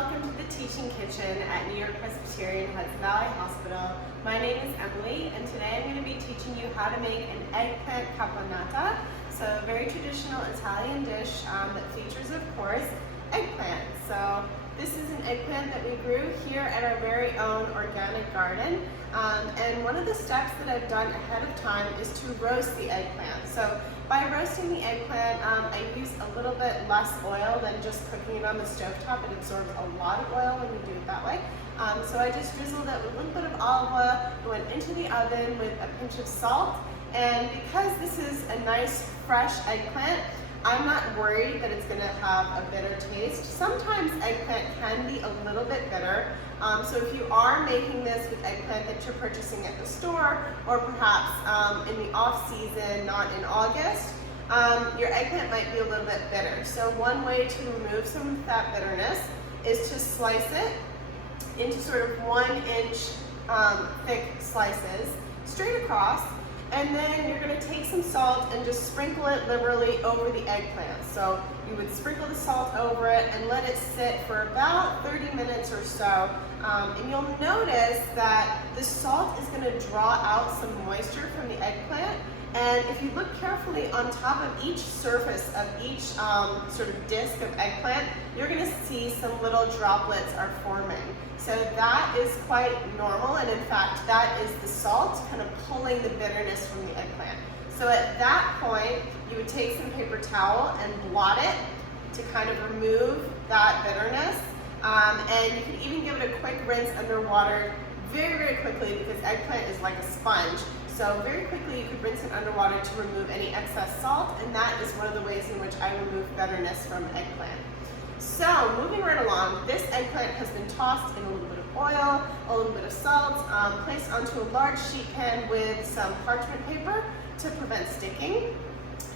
welcome to the Teaching Kitchen at New York-Presbyterian Hudson Valley Hospital. My name is Emily, and today I'm going to be teaching you how to make an eggplant caponata. So a very traditional Italian dish that features, of course, eggplant. So this is an eggplant that we grew here at our very own organic garden. And one of the steps that I've done ahead of time is to roast the eggplant. So by roasting the eggplant, I use a little bit less oil than just cooking it on the stovetop. It absorbs a lot of oil when you do it that way. So I just drizzled it with a little bit of olive oil, went into the oven with a pinch of salt. And because this is a nice fresh eggplant, I'm not worried that it's going to have a bitter taste. Sometimes eggplant can be a little bit bitter. So if you are making this with eggplant that you're purchasing at the store, or perhaps in the off season, not in August, your eggplant might be a little bit bitter. So one way to remove some of that bitterness is to slice it into sort of 1-inch thick slices straight across. And then you're going to take some salt and just sprinkle it liberally over the eggplant. So you would sprinkle the salt over it and let it sit for about 30 minutes or so. And you'll notice that the salt is going to draw out some moisture from the eggplant. And if you look carefully on top of each surface of each sort of disc of eggplant, you're going to see some little droplets are forming. So that is quite normal, and in fact, that is the salt kind of pulling the bitterness from the eggplant. So at that point, you would take some paper towel and blot it to kind of remove that bitterness. And you can even give it a quick rinse under water very, very quickly, because eggplant is like a sponge. So very quickly you could rinse it underwater to remove any excess salt, and that is one of the ways in which I remove bitterness from eggplant. So moving right along, this eggplant has been tossed in a little bit of oil, a little bit of salt, placed onto a large sheet pan with some parchment paper to prevent sticking.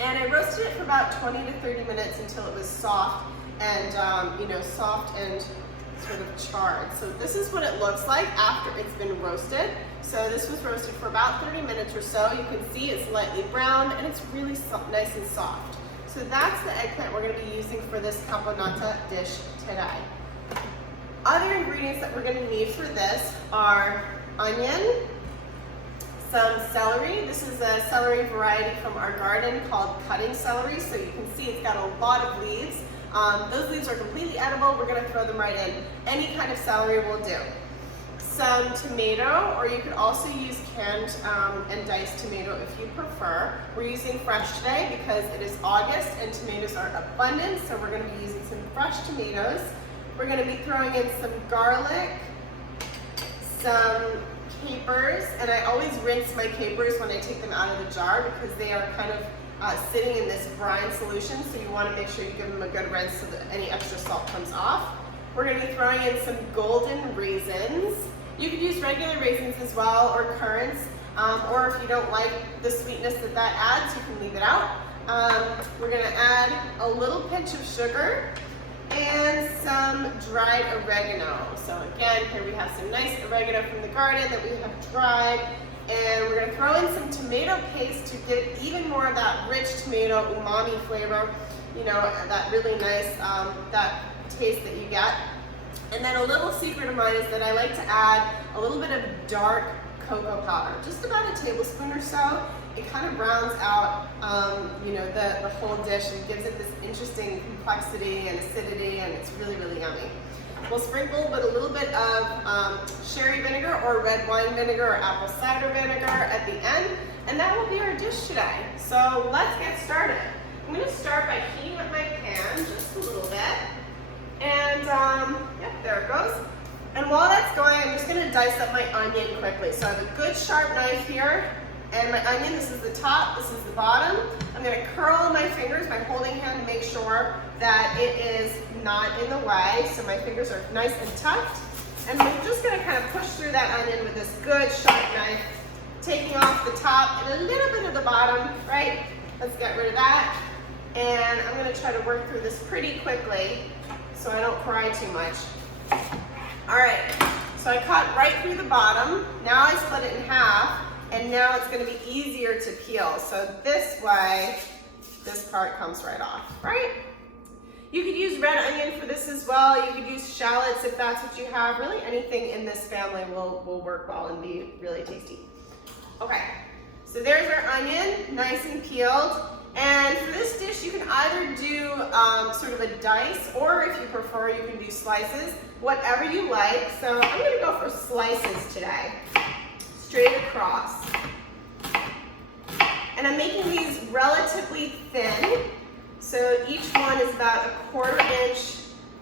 And I roasted it for about 20 to 30 minutes until it was soft and soft and sort of charred. So this is what it looks like after it's been roasted. So this was roasted for about 30 minutes or so. You can see it's lightly browned and it's really nice and soft. So that's the eggplant we're going to be using for this caponata dish today. Other ingredients that we're going to need for this are onion, some celery. This is a celery variety from our garden called cutting celery. So you can see it's got a lot of leaves. Those leaves are completely edible. We're going to throw them right in. Any kind of celery will do. Some tomato, or you could also use canned and diced tomato if you prefer. We're using fresh today because it is August and tomatoes are abundant, so we're going to be using some fresh tomatoes. We're going to be throwing in some garlic, some capers, and I always rinse my capers when I take them out of the jar because they are kind of sitting in this brine solution, so you want to make sure you give them a good rinse so that any extra salt comes off. We're going to be throwing in some golden raisins. You could use regular raisins as well, or currants, or if you don't like the sweetness that that adds, you can leave it out. We're going to add a little pinch of sugar and some dried oregano. So again, here we have some nice oregano from the garden that we have dried. And we're going to throw in some tomato paste to give it even more of that rich tomato umami flavor, that really nice, that taste that you get. And then a little secret of mine is that I like to add a little bit of dark cocoa powder, just about a tablespoon or so. It kind of rounds out, the whole dish and gives it this interesting complexity and acidity, and it's really, really yummy. We'll sprinkle with a little bit of sherry vinegar or red wine vinegar or apple cider vinegar at the end, and that will be our dish today. So let's get started. I'm going to start by heating up my pan just a little bit. And yep, there it goes. And while that's going, I'm just going to dice up my onion quickly. So I have a good sharp knife here, and my onion, this is the top, this is the bottom. I'm going to curl my fingers, my holding hand, to make sure that it is not in the way. So my fingers are nice and tucked. And I'm just going to kind of push through that onion with this good sharp knife, taking off the top and a little bit of the bottom, right? Let's get rid of that. And I'm going to try to work through this pretty quickly so I don't fry too much. All right, so I cut right through the bottom. Now I split it in half, and now it's going to be easier to peel. So this way, this part comes right off, right? You could use red onion for this as well. You could use shallots if that's what you have. Really anything in this family will work well and be really tasty. Okay, so there's our onion, nice and peeled. And for this dish, you can either do sort of a dice, or if you prefer, you can do slices, whatever you like. So I'm gonna go for slices today, straight across. And I'm making these relatively thin. So each one is about 1/4 inch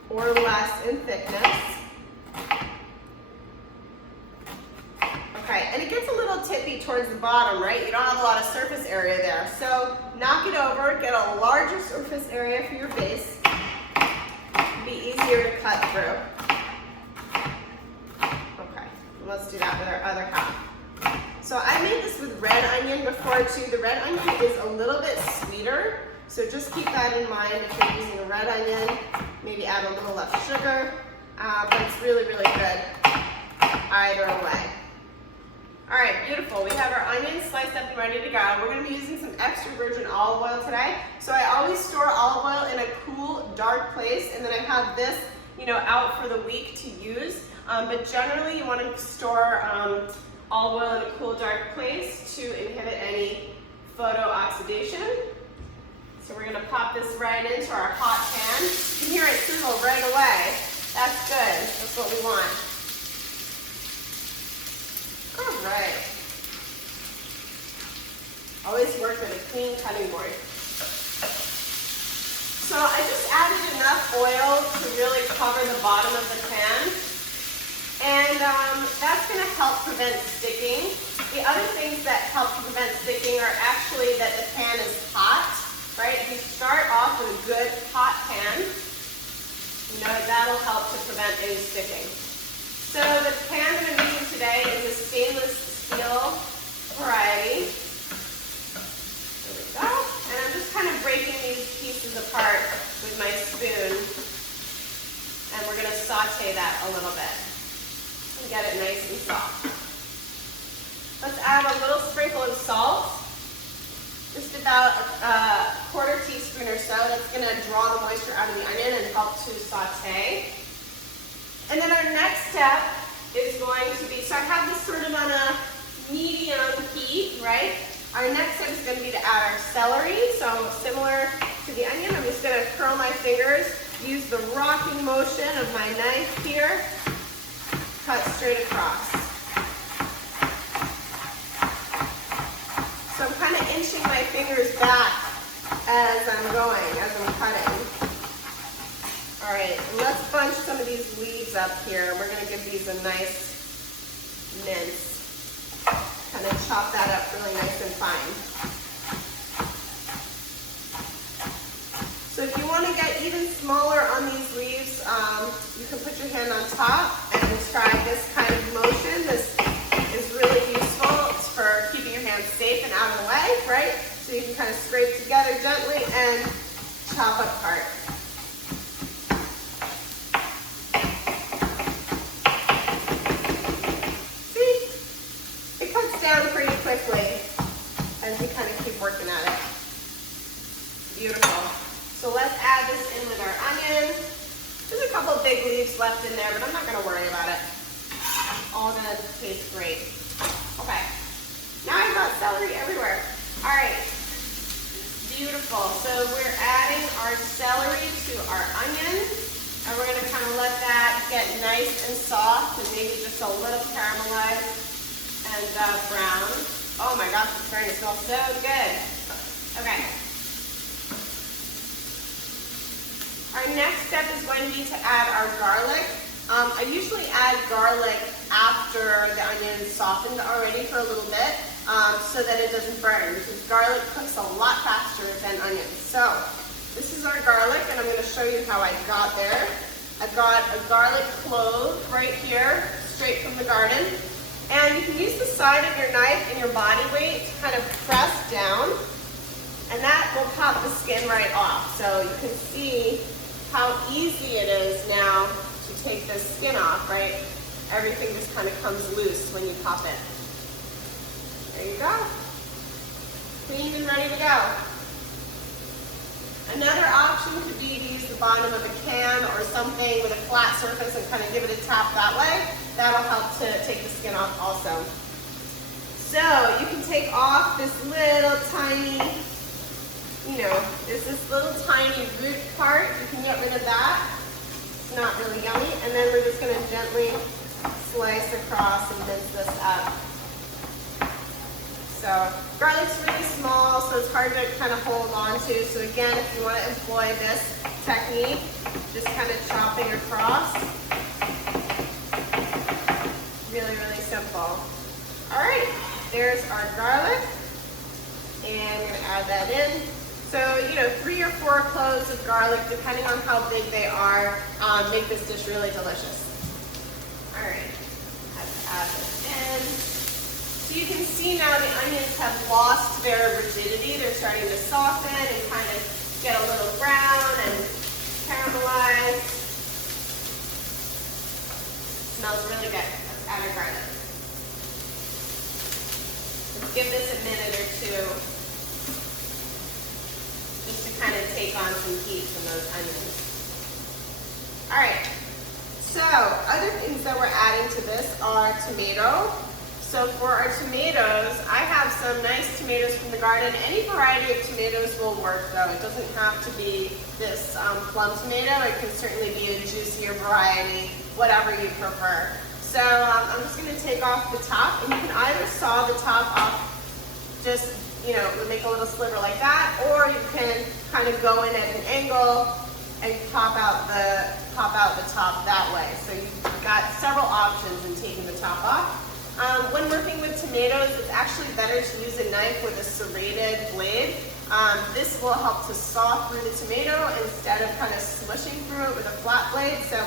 or less in thickness. Okay, and it gets a little tippy towards the bottom, right? You don't have a lot of surface area there. So knock it over, get a larger surface area for your base. It'll be easier to cut through. Okay, let's do that with our other half. So I made this with red onion before too. The red onion is a little bit sweeter, so just keep that in mind if you're using a red onion. Maybe add a little less sugar, but it's really, really good either way. All right, beautiful. We have our onions sliced up and ready to go. We're going to be using some extra virgin olive oil today. So I always store olive oil in a cool, dark place, and then I have this, out for the week to use. But generally, you want to store olive oil in a cool, dark place to inhibit any photo oxidation. So we're going to pop this right into our hot pan. You can hear it sizzle right away. That's good. That's what we want. All right. Always work with a clean cutting board. So I just added enough oil to really cover the bottom of the pan. And that's going to help prevent sticking. The other things that help to prevent sticking are actually that the pan is hot, right? If you start off with a good hot pan, that'll help to prevent any sticking. So the pan that I'm using today is a stainless steel variety. There we go. And I'm just kind of breaking these pieces apart with my spoon. And we're going to saute that a little bit and get it nice and soft. Let's add a little sprinkle of salt. Just about a 1/4 teaspoon or so. That's going to draw the moisture out of the onion and help to saute. And then our next step is going to be, so I have this sort of on a medium heat, right? Our next step is going to be to add our celery. So similar to the onion, I'm just going to curl my fingers, use the rocking motion of my knife here, cut straight across. So I'm kind of inching my fingers back as I'm cutting. All right, let's bunch some of these leaves up here. We're going to give these a nice mince. Kind of chop that up really nice and fine. So if you want to get even smaller on these leaves, you can put your hand on top and try this kind of motion. This is really useful for keeping your hands safe and out of the way, right? So you can kind of scrape together gently and chop apart. Down pretty quickly as you kind of keep working at it. Beautiful. So let's add this in with our onion. There's a couple big leaves left in there, but I'm not going to worry about it. All going to taste great. Okay. Now I've got celery everywhere. All right. Beautiful. So we're adding our celery to our onion, and we're going to kind of let that get nice and soft and maybe just a little caramelized and brown. Oh my gosh, it's starting to smell so good. Okay. Our next step is going to be to add our garlic. I usually add garlic after the onion is softened already for a little bit so that it doesn't burn, because garlic cooks a lot faster than onions. So this is our garlic, and I'm going to show you how I got there. I've got a garlic clove right here, straight from the garden. And you can use the side of your knife and your body weight to kind of press down, and that will pop the skin right off. So you can see how easy it is now to take the skin off, right? Everything just kind of comes loose when you pop it. There you go. Clean and ready to go. Another option could be to use the bottom of a can or something with a flat surface and kind of give it a tap that way. That'll help to take the skin off also. So you can take off this little tiny, there's this little tiny root part. You can get rid of that. It's not really yummy. And then we're just going to gently slice across and mince this up. So garlic's really small, so it's hard to kind of hold on to. So again, if you want to employ this technique, just kind of chopping across. Really, really simple. All right, there's our garlic. And I'm going to add that in. So, 3 or 4 cloves of garlic, depending on how big they are, make this dish really delicious. All right, let's add this in. So you can see now the onions have lost their rigidity. They're starting to soften and kind of get a little brown and caramelize. Smells really good. Let's add our garlic. Let's give this a minute or two just to kind of take on some heat from those onions. All right, so other things that we're adding to this are tomato. So for our tomatoes, I have some nice tomatoes from the garden. Any variety of tomatoes will work though. It doesn't have to be this plum tomato. It can certainly be a juicier variety, whatever you prefer. So I'm just going to take off the top, and you can either saw the top off, just make a little sliver like that, or you can kind of go in at an angle and pop out the top that way. So you've got several options in taking the top off. When working with tomatoes, it's actually better to use a knife with a serrated blade. This will help to saw through the tomato instead of kind of smushing through it with a flat blade. So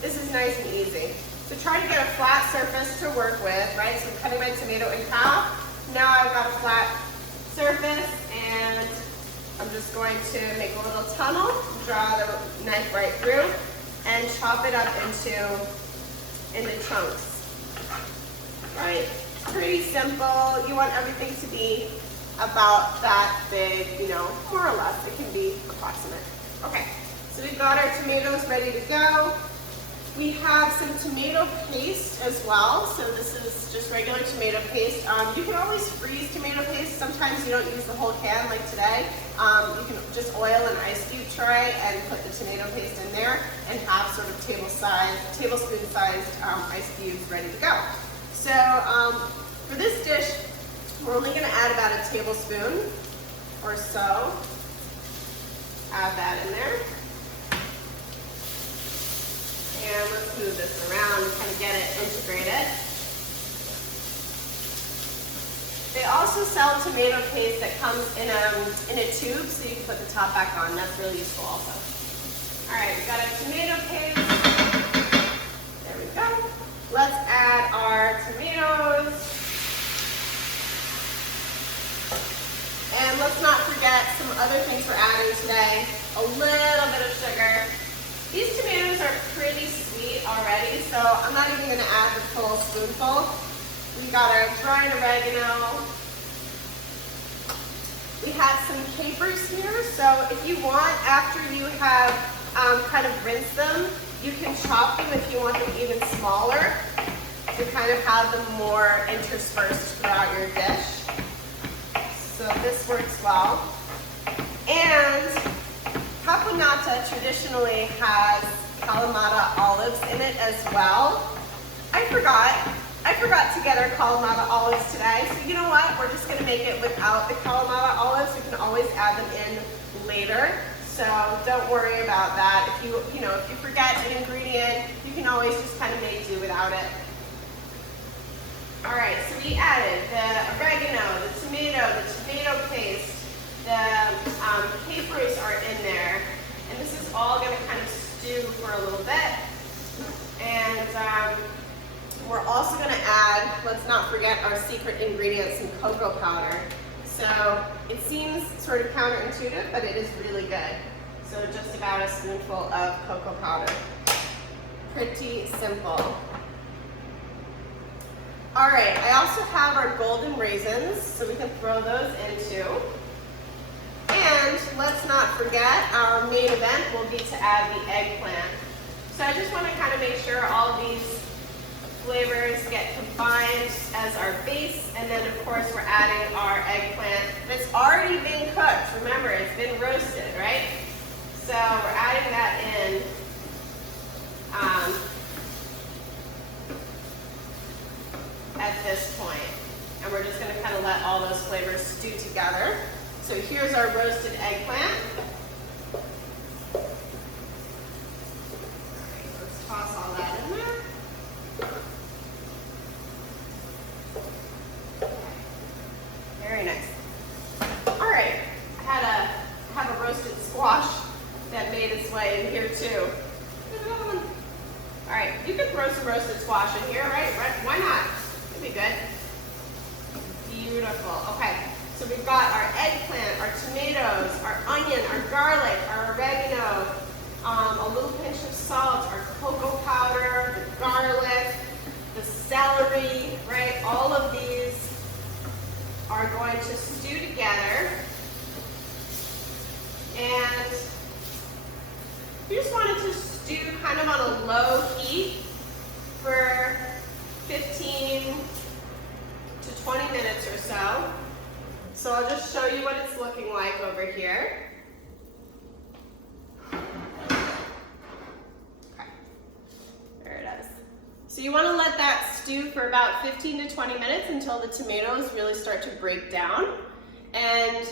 this is nice and easy. So try to get a flat surface to work with, right? So I'm cutting my tomato in half. Now I've got a flat surface, and I'm just going to make a little tunnel, draw the knife right through, and chop it up into chunks. Right? Pretty simple. You want everything to be about that big, more or less. It can be approximate. Okay, so we've got our tomatoes ready to go. We have some tomato paste as well. So this is just regular tomato paste. You can always freeze tomato paste. Sometimes you don't use the whole can like today. You can just oil an ice cube tray and put the tomato paste in there and have sort of tablespoon-sized ice cubes ready to go. So for this dish, we're only going to add about a tablespoon or so. Add that in there. And let's move this around and kind of get it integrated. They also sell tomato paste that comes in a tube, so you can put the top back on. That's really useful also. All right, we got our tomato paste. There we go. Let's add our tomatoes. And let's not forget some other things we're adding today. A little bit of sugar. These tomatoes are pretty sweet already, so I'm not even going to add the full spoonful. We got our dried oregano. We have some capers here, so if you want, after you have kind of rinsed them, you can chop them if you want them even smaller to kind of have them more interspersed throughout your dish. So this works well. And caponata traditionally has Kalamata olives in it as well. I forgot to get our Kalamata olives today, so you know what? We're just going to make it without the Kalamata olives. You can always add them in later, so don't worry about that. If you forget an ingredient, you can always just kind of make do without it. All right, so we added the oregano, the tomato paste, the capers are in there, and this is all going to kind of stew for a little bit. And we're also going to add, let's not forget our secret ingredient, some cocoa powder. So it seems sort of counterintuitive, but it is really good. So just about a spoonful of cocoa powder. Pretty simple. All right, I also have our golden raisins, so we can throw those in too. And let's let's not forget, our main event will be to add the eggplant. So I just want to kind of make sure all these flavors get combined as our base, and then of course we're adding our eggplant. It's already been cooked. Remember, it's been roasted, right? So we're adding that in. At this point. And we're just going to kind of let all those flavors stew together. So here's our roasted eggplant. All right, let's toss all that in there. Very nice. All right, I have a roasted squash that made its way in here too. All right, you can throw some roasted squash in here, right? Why not? It'd be good. Beautiful. Okay, so we've got our eggplant, our tomatoes, our onion, our garlic, our oregano, a little pinch of salt, our cocoa powder, the garlic, the celery, right? All of these are going to stew together. And you just want it to stew kind of on a low heat for 15 to 20 minutes or so. So I'll just show you what it's looking like over here. Okay, there it is. So you want to let that stew for about 15 to 20 minutes until the tomatoes really start to break down. And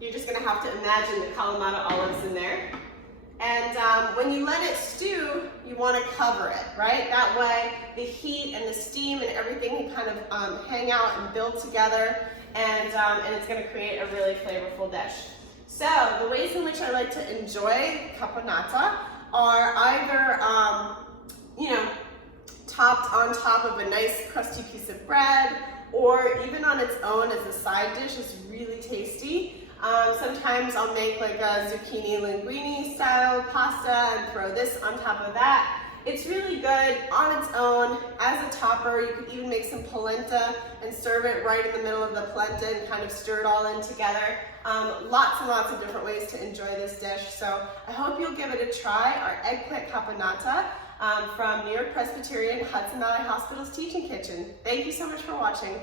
you're just going to have to imagine the Kalamata olives in there. And when you let it stew, you want to cover it, right? That way the heat and the steam and everything can kind of hang out and build together, and it's going to create a really flavorful dish. So the ways in which I like to enjoy caponata are either, topped on top of a nice crusty piece of bread, or even on its own as a side dish is really tasty. Sometimes I'll make like a zucchini linguine style pasta and throw this on top of that. It's really good on its own as a topper. You could even make some polenta and serve it right in the middle of the polenta and kind of stir it all in together. Lots and lots of different ways to enjoy this dish. So I hope you'll give it a try. Our eggplant caponata from New York-Presbyterian Hudson Valley Hospital's Teaching Kitchen. Thank you so much for watching.